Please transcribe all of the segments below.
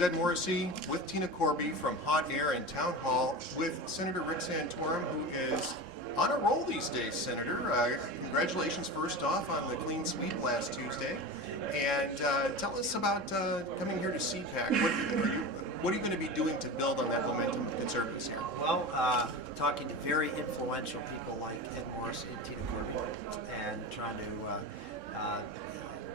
is Ed Morrissey with Tina Corby from Hot Air and Town Hall with Senator Rick Santorum, who is on a roll these days, Senator. Congratulations first off on the clean sweep last Tuesday. And tell us about coming here to CPAC. What are you going to be doing to build on that momentum of conservatives here? Well, talking to very influential people like Ed Morrissey and Tina Corby, and trying to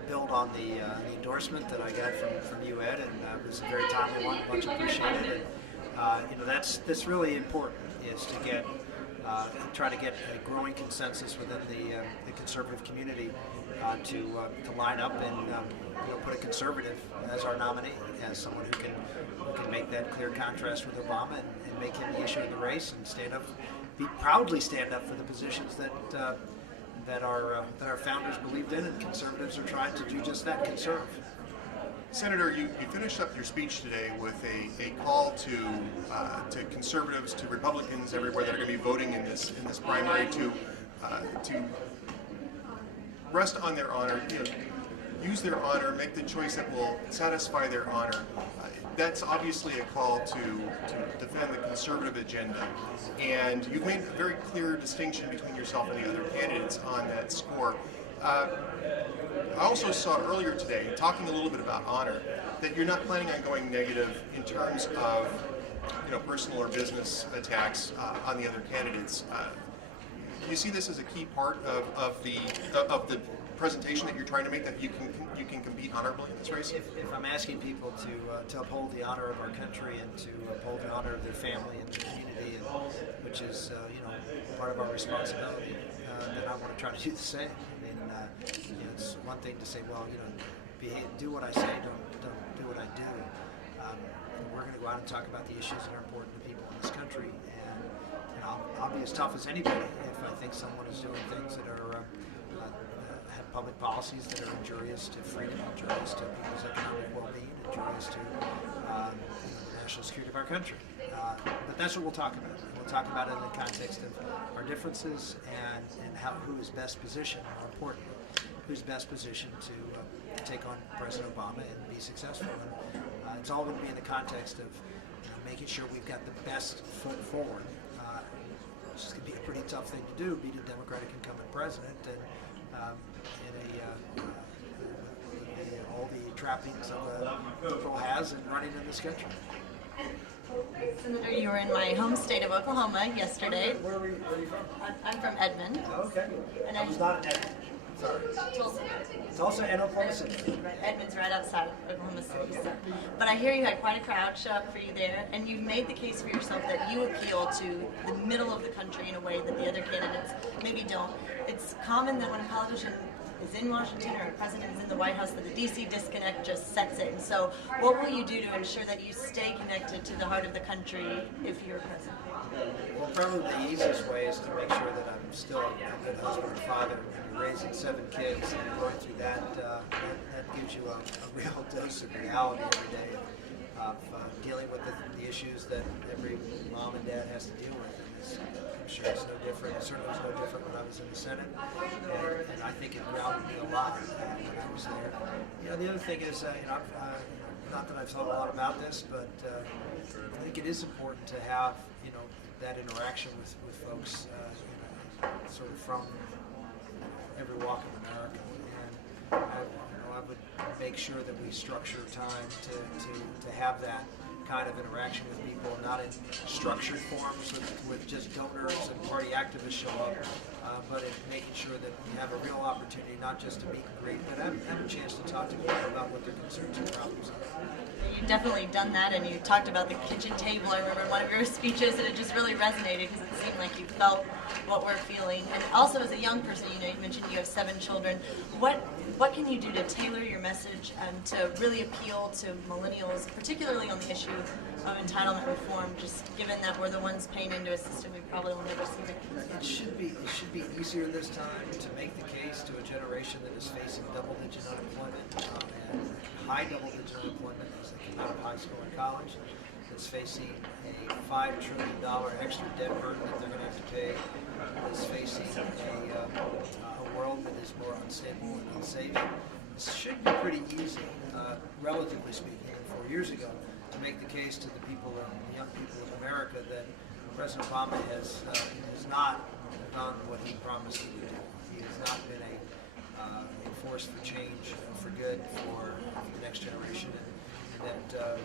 build on the endorsement that I got from you, Ed, and it was a very timely one, much appreciated. And, that's really important, is to get try to get a growing consensus within the conservative community to line up and put a conservative as our nominee, as someone who can make that clear contrast with Obama and make him the issue of the race, and proudly stand up for the positions that our founders believed in, and conservatives are trying to do just that, conserve. Senator, you finished up your speech today with a call to conservatives, to Republicans everywhere that are going to be voting in this primary to rest on their honor, use their honor, make the choice that will satisfy their honor. That's obviously a call to defend the conservative agenda, and you've made a very clear distinction between yourself and the other candidates on that score. I also saw earlier today, talking a little bit about honor, that you're not planning on going negative in terms of personal or business attacks on the other candidates. Do you see this as a key part of the presentation that you're trying to make, that you can compete honorably in this race? If I'm asking people to uphold the honor of our country and to uphold the honor of their family and their community, which is part of our responsibility, then I want to try to do the same. It's one thing to say, well, do what I say, don't do what I do. We're going to go out and talk about the issues that are important to people in this country, and I'll be as tough as anybody if I think someone is doing things that are have public policies that are injurious to freedom, injurious to people's economic well-being, injurious to the national security of our country. But that's what we'll talk about. We'll talk about it in the context of our differences and who is best positioned, more importantly, who's best positioned to take on President Obama and be successful. And it's all going to be in the context of making sure we've got the best foot forward. It's going to be a pretty tough thing to do, beat a Democratic incumbent president, and all the trappings of a liberal has in running in this country. Senator, you were in my home state of Oklahoma yesterday. Where are you from? I'm from Edmond. Okay. And I was not in Edmond. Sorry. Tulsa and Oklahoma City. Right, Edmond's right outside of Oklahoma City. So. But I hear you had quite a crowd show up for you there, and you've made the case for yourself that you appeal to the middle of the country in a way that the other candidates maybe don't. It's common that when a politician is in Washington or a president is in the White House, that the D.C. disconnect just sets in. So what will you do to ensure that you stay connected to the heart of the country if you're president? Well, probably the easiest way is to make sure that I'm still a good husband and father, and raising 7 kids, and going through that gives you a real dose of reality every day of dealing with the issues that every mom and dad has to deal with. I'm sure it's no different. It certainly was no different when I was in the Senate, and I think it grounded me a lot when I was there. The other thing is, not that I've thought a lot about this, but I think it is important to have that interaction with folks, sort of from every walk of America, and I would make sure that we structure time to have that kind of interaction with people, not in structured forms with just donors and party activists show up, but in making sure that we have a real opportunity not just to meet and greet, but have a chance to talk to people about what their concerns and problems are. You've definitely done that, and you talked about the kitchen table. I remember in one of your speeches, and it just really resonated because it seemed like you felt what we're feeling. And also, as a young person, you mentioned you have 7 children. What can you do to tailor your message and to really appeal to millennials, particularly on the issue of entitlement reform? Just given that we're the ones paying into a system we probably will never see the It should be easier this time to make the case to a generation that is facing double-digit unemployment and high double-digit unemployment as they come out of high school and college, that's facing a $5 trillion extra debt burden that they're going to have to pay, is facing a world that is more unstable and unsafe. This should be pretty easy, relatively speaking, 4 years ago, to make the case to the people, the young people of America, that President Obama has not done what he promised he would do. He has not been a force for change, for good, for the next generation, and that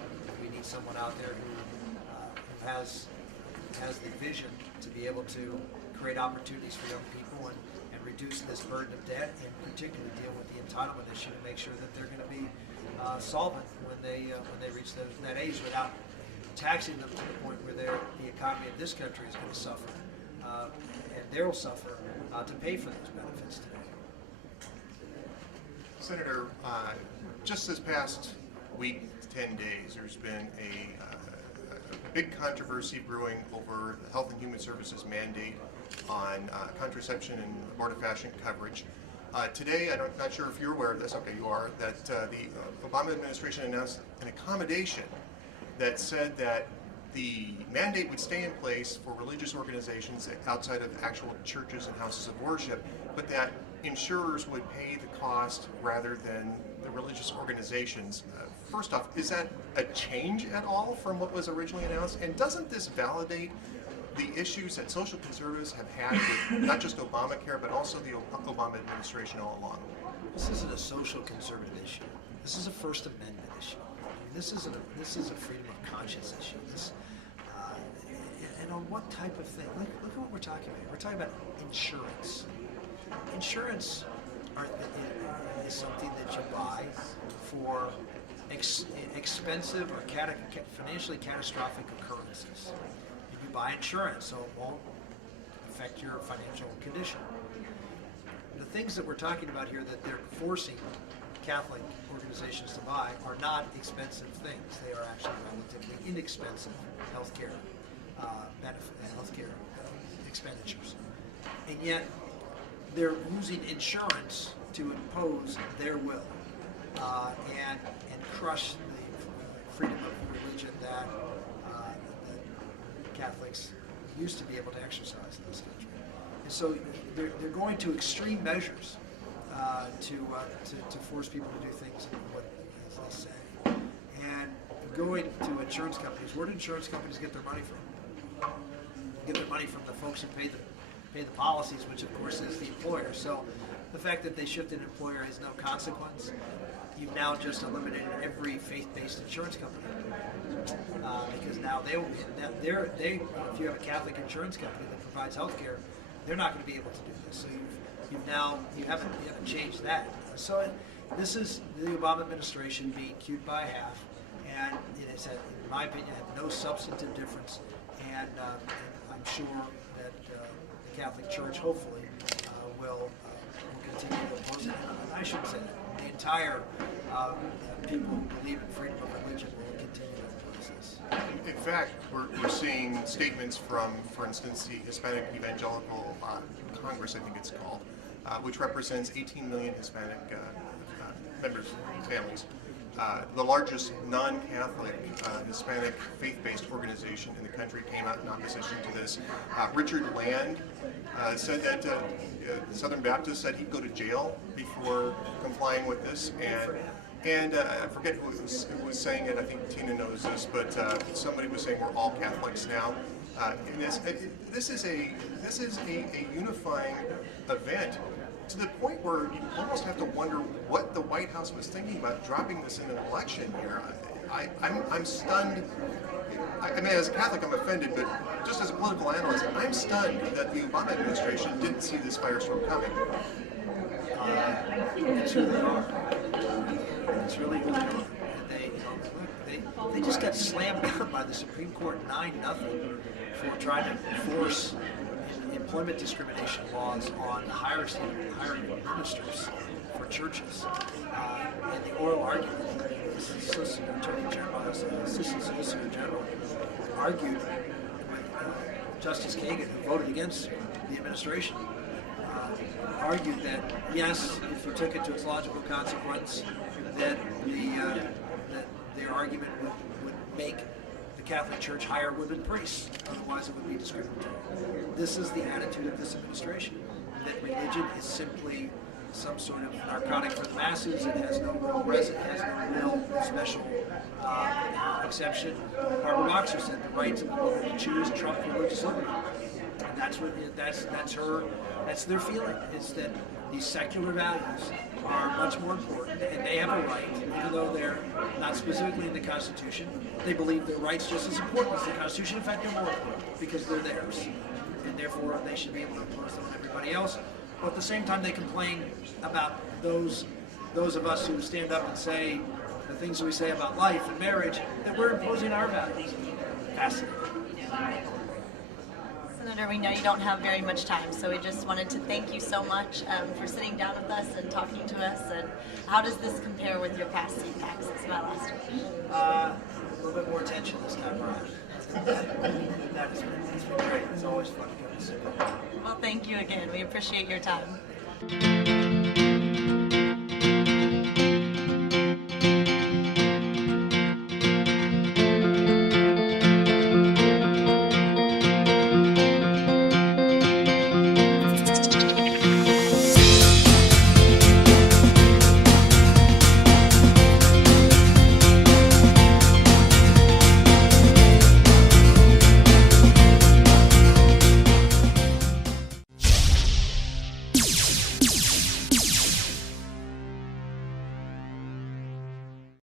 we need someone out there who has the vision to be able to create opportunities for young people and reduce this burden of debt, and particularly deal with the entitlement issue to make sure that they're going to be solvent when they reach that age, without taxing them to the point where the economy of this country is going to suffer, and they'll suffer to pay for those benefits today. Senator, just this past week, 10 days, there's been a big controversy brewing over the Health and Human Services mandate on contraception and abortifacient coverage. Today, I'm not sure if you're aware of this, okay, you are, that the Obama administration announced an accommodation that said that the mandate would stay in place for religious organizations outside of actual churches and houses of worship, but that insurers would pay the cost rather than the religious organizations. First off, is that a change at all from what was originally announced? And doesn't this validate the issues that social conservatives have had with not just Obamacare, but also the Obama administration all along? This isn't a social conservative issue. This is a First Amendment issue. This is a freedom of conscience issue. And on what type of thing? Look at what we're talking about. We're talking about insurance. Insurance is something that you buy for expensive or financially catastrophic occurrences. You buy insurance so it won't affect your financial condition. The things that we're talking about here that they're forcing Catholic organizations to buy are not expensive things. They are actually relatively inexpensive healthcare expenditures, and yet they're using insurance to impose their will and crush the freedom of religion that Catholics used to be able to exercise in this country. And so they're going to extreme measures to force people to do things what they say. And going to insurance companies, where do insurance companies get their money from? Get their money from the folks who pay the policies, which of course is the employer. So the fact that they shifted an employer has no consequence. You've now just eliminated every faith-based insurance company because now if you have a Catholic insurance company that provides health care, they're not going to be able to do this. So you haven't changed that. So this is the Obama administration being cute by half, and it has, in my opinion, had no substantive difference. And I'm sure that the Catholic Church, hopefully, will continue to oppose it. And I shouldn't say that. The entire people who believe in freedom of religion will continue to oppose this. In fact, we're seeing statements from, for instance, the Hispanic Evangelical Congress, I think it's called, which represents 18 million Hispanic members, families. The largest non-Catholic Hispanic faith-based organization in the country came out in opposition to this. Richard Land said that Southern Baptists said he'd go to jail before complying with this, and I forget who was saying it. I think Tina knows this, but somebody was saying we're all Catholics now. This is a unifying event, to the point where you almost have to wonder what the White House was thinking about dropping this in an election year. I'm stunned. I mean, as a Catholic, I'm offended, but just as a political analyst, I'm stunned that the Obama administration didn't see this firestorm coming. It's who they are. It's really who they are. They just got slammed down by the Supreme Court 9-0 for trying to enforce employment discrimination laws on the hiring of ministers for churches. And the oral argument, the Assistant Solicitor General argued with Justice Kagan, who voted against the administration, argued that yes, if you took it to its logical consequence, that their argument would make the Catholic Church hire women priests, otherwise it would be discriminatory. This is the attitude of this administration, that religion is simply some sort of narcotic for the masses. It has no real special exception. Barbara Boxer said the right to the woman to choose trump religious liberty. And that's their feeling, is that these secular values are much more important, and they have a right, even though they're not specifically in the Constitution. They believe their rights just as important as the Constitution. In fact, they're more important because they're theirs, and therefore they should be able to impose them on everybody else. But at the same time, they complain about those of us who stand up and say the things that we say about life and marriage, that we're imposing our values. Fascinating. Senator, we know you don't have very much time, so we just wanted to thank you so much for sitting down with us and talking to us. And how does this compare with your past CPACs? That's my last one. A little bit more attention this time around. It's been great. It's always fun to go to CPAC. Well, thank you again. We appreciate your time.